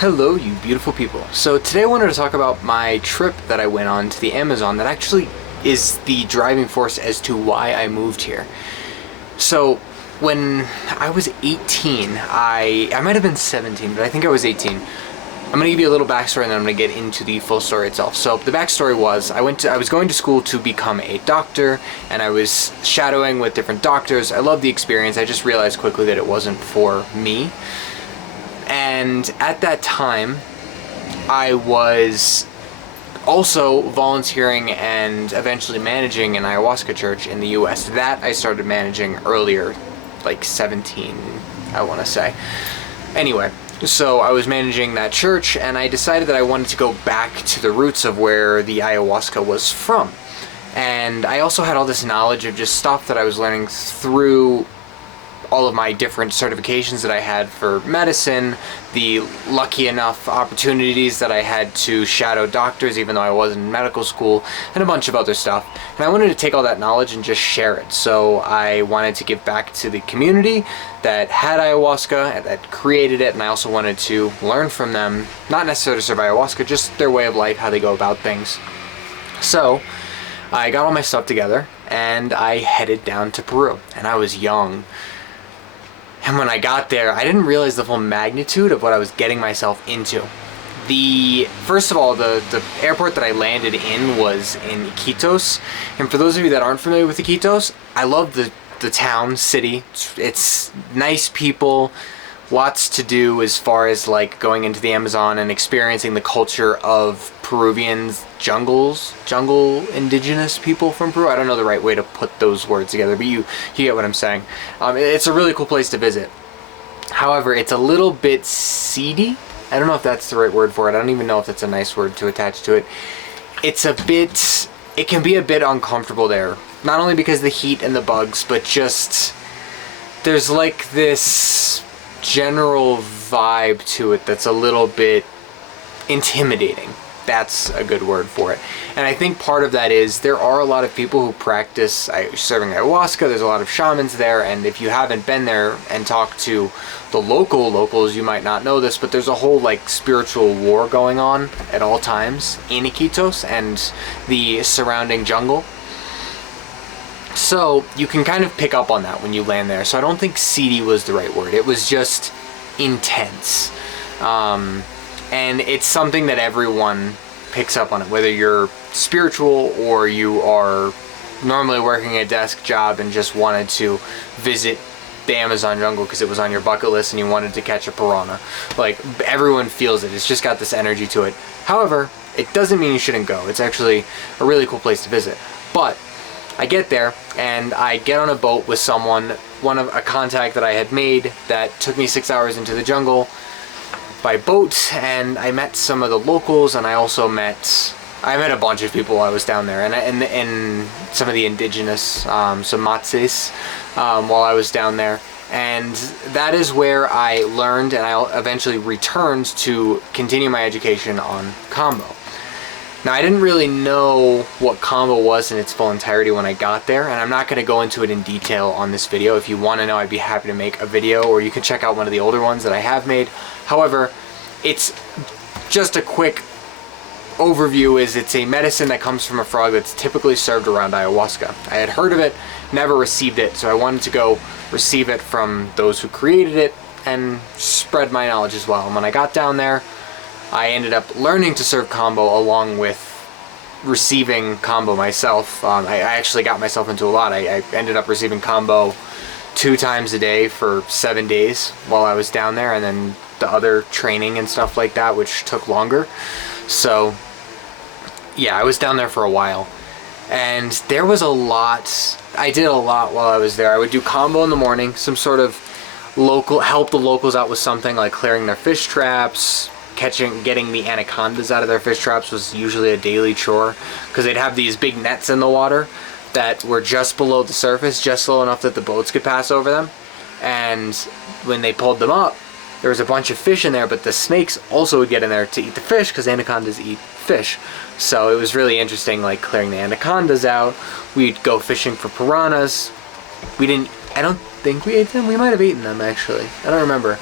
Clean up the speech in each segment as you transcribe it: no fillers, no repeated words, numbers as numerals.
Hello, you beautiful people. So today I wanted to talk about my trip that I went on to the Amazon that actually is the driving force as to why I moved here. So when I was 18, I might have been 17, but I think I was 18. I'm going to give you a little backstory and then I'm going to get into the full story itself. So the backstory was I was going to school to become a doctor, and I was shadowing with different doctors. I loved the experience. I just realized quickly that it wasn't for me. And at that time, I was also volunteering and eventually managing an ayahuasca church in the US. That I started managing earlier, like 17, I want to say. Anyway, so I was managing that church, and I decided that I wanted to go back to the roots of where the ayahuasca was from. And I also had all this knowledge of just stuff that I was learning through all of my different certifications that I had for medicine, the lucky enough opportunities that I had to shadow doctors even though I wasn't in medical school, and a bunch of other stuff. And I wanted to take all that knowledge and just share it. So I wanted to give back to the community that had ayahuasca, that created it, and I also wanted to learn from them, not necessarily to serve ayahuasca, just their way of life, how they go about things. So I got all my stuff together and I headed down to Peru, and I was young. And when I got there, I didn't realize the full magnitude of what I was getting myself into. First of all, the airport that I landed in was in Iquitos. And for those of you that aren't familiar with Iquitos, I love the town, city. It's nice people, lots to do as far as like going into the Amazon and experiencing the culture of Peruvians, jungle indigenous people from Peru. I don't know the right way to put those words together, but you get what I'm saying. It's a really cool place to visit. However, it's a little bit seedy. I don't know if that's the right word for it. I don't even know if that's a nice word to attach to it. It can be a bit uncomfortable there. Not only because of the heat and the bugs, but just there's like this general vibe to it that's a little bit intimidating. That's a good word for it. And I think part of that is there are a lot of people who practice serving ayahuasca. There's a lot of shamans there, and if you haven't been there and talked to the locals, you might not know this, but there's a whole like spiritual war going on at all times in Iquitos and the surrounding jungle. So you can kind of pick up on that when you land there. So I don't think seedy was the right word. It was just intense. And it's something that everyone picks up on it, whether you're spiritual or you are normally working a desk job and just wanted to visit the Amazon jungle because it was on your bucket list and you wanted to catch a piranha. Like, everyone feels it. It's just got this energy to it. However, it doesn't mean you shouldn't go. It's actually a really cool place to visit. But I get there and I get on a boat with a contact that I had made that took me 6 hours into the jungle by boat, and I met some of the locals, and I met a bunch of people while I was down there, and some of the indigenous, some Matses, while I was down there. And that is where I learned, and I eventually returned to continue my education on Kambo. Now, I didn't really know what Kambo was in its full entirety when I got there, and I'm not going to go into it in detail on this video. If you want to know, I'd be happy to make a video, or you can check out one of the older ones that I have made. However, it's just a quick overview. It's a medicine that comes from a frog that's typically served around ayahuasca. I had heard of it, never received it, so I wanted to go receive it from those who created it and spread my knowledge as well. And when I got down there, I ended up learning to serve Kambo along with receiving Kambo myself. I actually got myself into a lot. I ended up receiving Kambo 2 times a day for 7 days while I was down there, and then the other training and stuff like that, which took longer. So yeah, I was down there for a while, and there was a lot. I did a lot while I was there. I would do Kambo in the morning, some sort of help the locals out with something like clearing their fish traps, getting the anacondas out of their fish traps was usually a daily chore, because they'd have these big nets in the water that were just below the surface, just low enough that the boats could pass over them. And when they pulled them up, there was a bunch of fish in there, but the snakes also would get in there to eat the fish, because anacondas eat fish. So it was really interesting, like clearing the anacondas out. We'd go fishing for piranhas. I don't think we ate them. We might have eaten them, actually. I don't remember.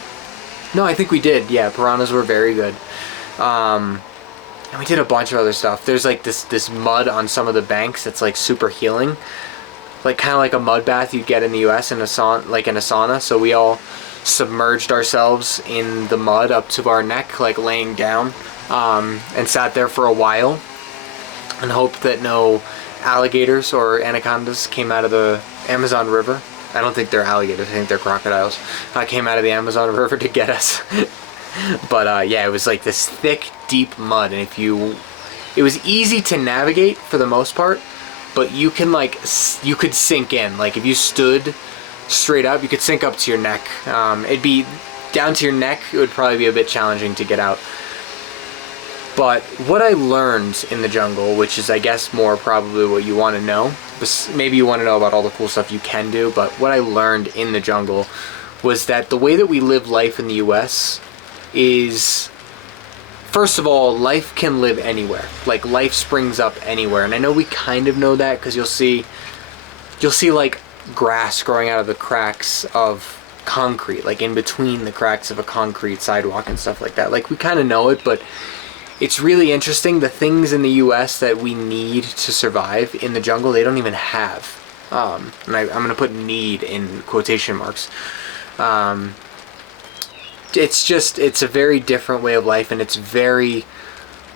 No, I think we did. Yeah, piranhas were very good. And we did a bunch of other stuff. There's like this mud on some of the banks that's like super healing. Like kind of like a mud bath you'd get in the US in a sauna. So we all submerged ourselves in the mud up to our neck, like laying down, and sat there for a while and hoped that no alligators or anacondas came out of the Amazon River. I don't think they're alligators, I think they're crocodiles. Came out of the Amazon River to get us. But yeah, it was like this thick, deep mud, and it was easy to navigate for the most part, but you could sink in. Like if you stood straight up, you could sink up to your neck. It'd be down to your neck, it would probably be a bit challenging to get out. But what I learned in the jungle, which is I guess more probably what you want to know, maybe you want to know about all the cool stuff you can do, but what I learned in the jungle was that the way that we live life in the US is, first of all, life can live anywhere. Like life springs up anywhere, and I know we kind of know that because you'll see like grass growing out of the cracks of concrete, like in between the cracks of a concrete sidewalk and stuff like that. Like we kind of know it, but it's really interesting. The things in the US that we need to survive in the jungle, they don't even have. And I'm going to put need in quotation marks. It's a very different way of life, and it's very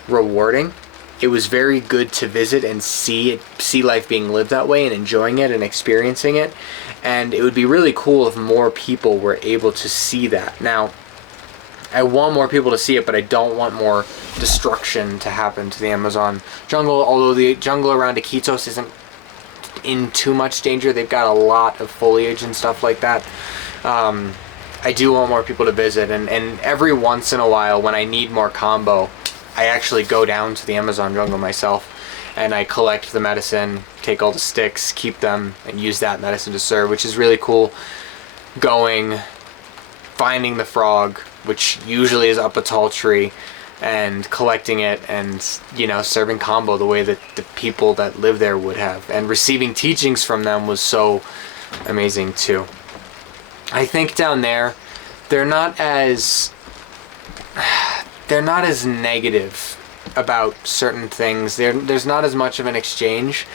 rewarding. It was very good to visit and see life being lived that way and enjoying it and experiencing it. And it would be really cool if more people were able to see that. Now, I want more people to see it, but I don't want more destruction to happen to the Amazon jungle. Although the jungle around Iquitos isn't in too much danger. They've got a lot of foliage and stuff like that. I do want more people to visit, and every once in a while when I need more combo, I actually go down to the Amazon jungle myself, and I collect the medicine, take all the sticks, keep them, and use that medicine to serve, which is really cool. Finding the frog, which usually is up a tall tree, and collecting it and, serving combo the way that the people that live there would have. And receiving teachings from them was so amazing too. I think down there, they're not as negative about certain things. There's not as much of an exchange.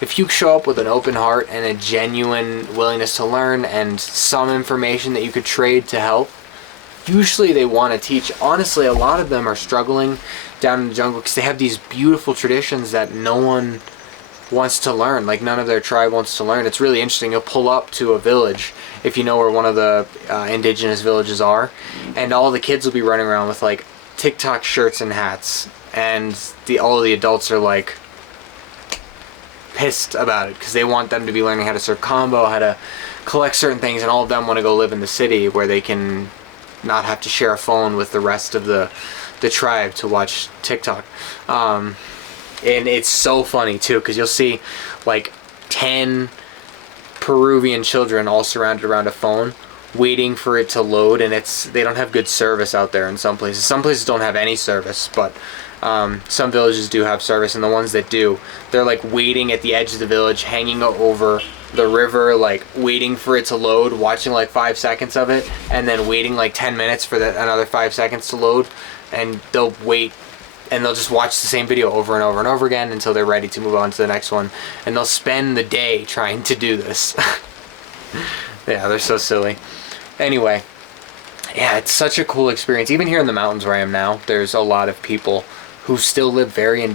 If you show up with an open heart and a genuine willingness to learn and some information that you could trade to help, usually they want to teach. Honestly, a lot of them are struggling down in the jungle because they have these beautiful traditions that no one wants to learn. Like none of their tribe wants to learn. It's really interesting. You'll pull up to a village, if you know where one of the indigenous villages are, and all the kids will be running around with like TikTok shirts and hats, and all of the adults are like pissed about it because they want them to be learning how to serve combo, how to collect certain things, and all of them want to go live in the city where they can not have to share a phone with the rest of the tribe to watch TikTok. And it's so funny too, because you'll see like 10 Peruvian children all surrounded around a phone waiting for it to load, and they don't have good service out there in some places. Some places don't have any service, but some villages do have service, and the ones that do, they're like waiting at the edge of the village, hanging over the river, like waiting for it to load, watching like 5 seconds of it, and then waiting like 10 minutes for another 5 seconds to load, and they'll wait and they'll just watch the same video over and over and over again until they're ready to move on to the next one, and they'll spend the day trying to do this. Yeah, they're so silly. Anyway, yeah, it's such a cool experience. Even here in the mountains where I am now, there's a lot of people who still live very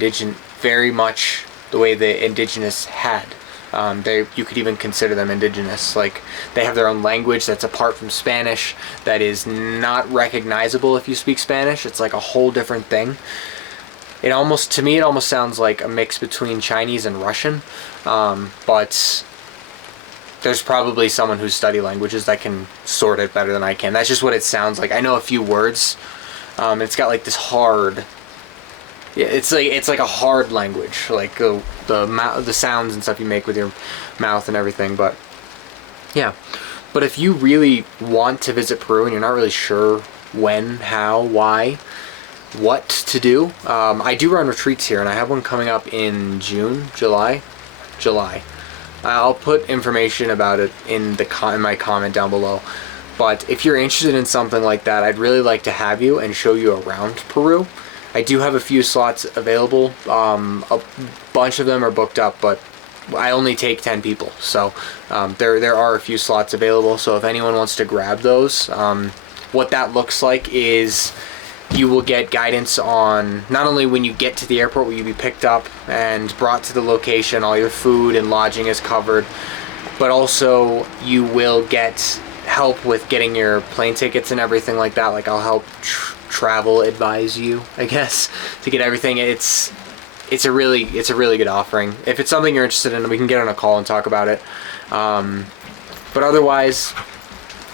much the way the indigenous had. You could even consider them indigenous. Like, they have their own language that's apart from Spanish, that is not recognizable if you speak Spanish. It's like a whole different thing. To me, it almost sounds like a mix between Chinese and Russian. But there's probably someone who studies languages that can sort it better than I can. That's just what it sounds like. I know a few words. It's got like this hard... Yeah, it's like a hard language, like the sounds and stuff you make with your mouth and everything. But yeah, but if you really want to visit Peru and you're not really sure when, how, why, what to do, I do run retreats here, and I have one coming up in July. I'll put information about it in my comment down below. But if you're interested in something like that, I'd really like to have you and show you around Peru. I do have a few slots available. A bunch of them are booked up, but I only take 10 people. So there are a few slots available. So if anyone wants to grab those, what that looks like is you will get guidance on not only when you get to the airport, will you be picked up and brought to the location, all your food and lodging is covered, but also you will get help with getting your plane tickets and everything like that. Like I'll help travel advise you, I guess, to get everything. It's a really good offering. If it's something you're interested in, we can get on a call and talk about it. But otherwise,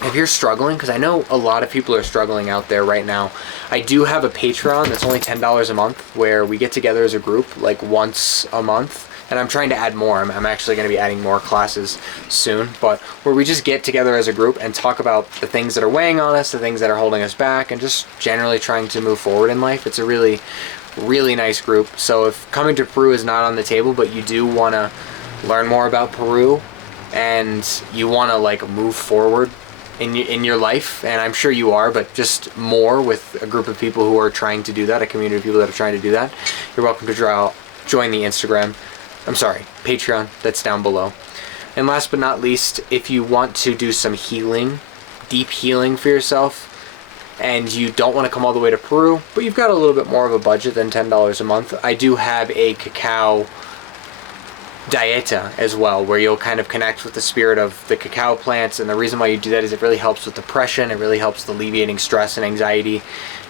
if you're struggling, because I know a lot of people are struggling out there right now, I do have a Patreon that's only $10 a month where we get together as a group like once a month. And I'm trying to add more. I'm actually going to be adding more classes soon, but where we just get together as a group and talk about the things that are weighing on us, the things that are holding us back, and just generally trying to move forward in life. It's a really nice group. So if coming to Peru is not on the table, but you do want to learn more about Peru and you want to like move forward in your life, and I'm sure you are, but just more with a group of people who are trying to do that, a community of people that are trying to do that, you're welcome to join the Patreon that's down below. And last but not least, if you want to do some healing, deep healing for yourself, and you don't want to come all the way to Peru, but you've got a little bit more of a budget than $10 a month, I do have a Cacao Dieta as well, where you'll kind of connect with the spirit of the cacao plants. And the reason why you do that is it really helps with depression, it really helps with alleviating stress and anxiety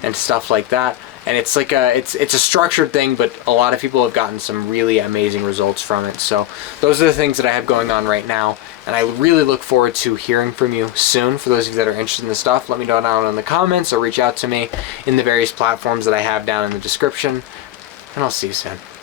and stuff like that. And it's like it's a structured thing, but a lot of people have gotten some really amazing results from it. So those are the things that I have going on right now, and I really look forward to hearing from you soon. For those of you that are interested in this stuff, let me know down in the comments or reach out to me in the various platforms that I have down in the description, and I'll see you soon.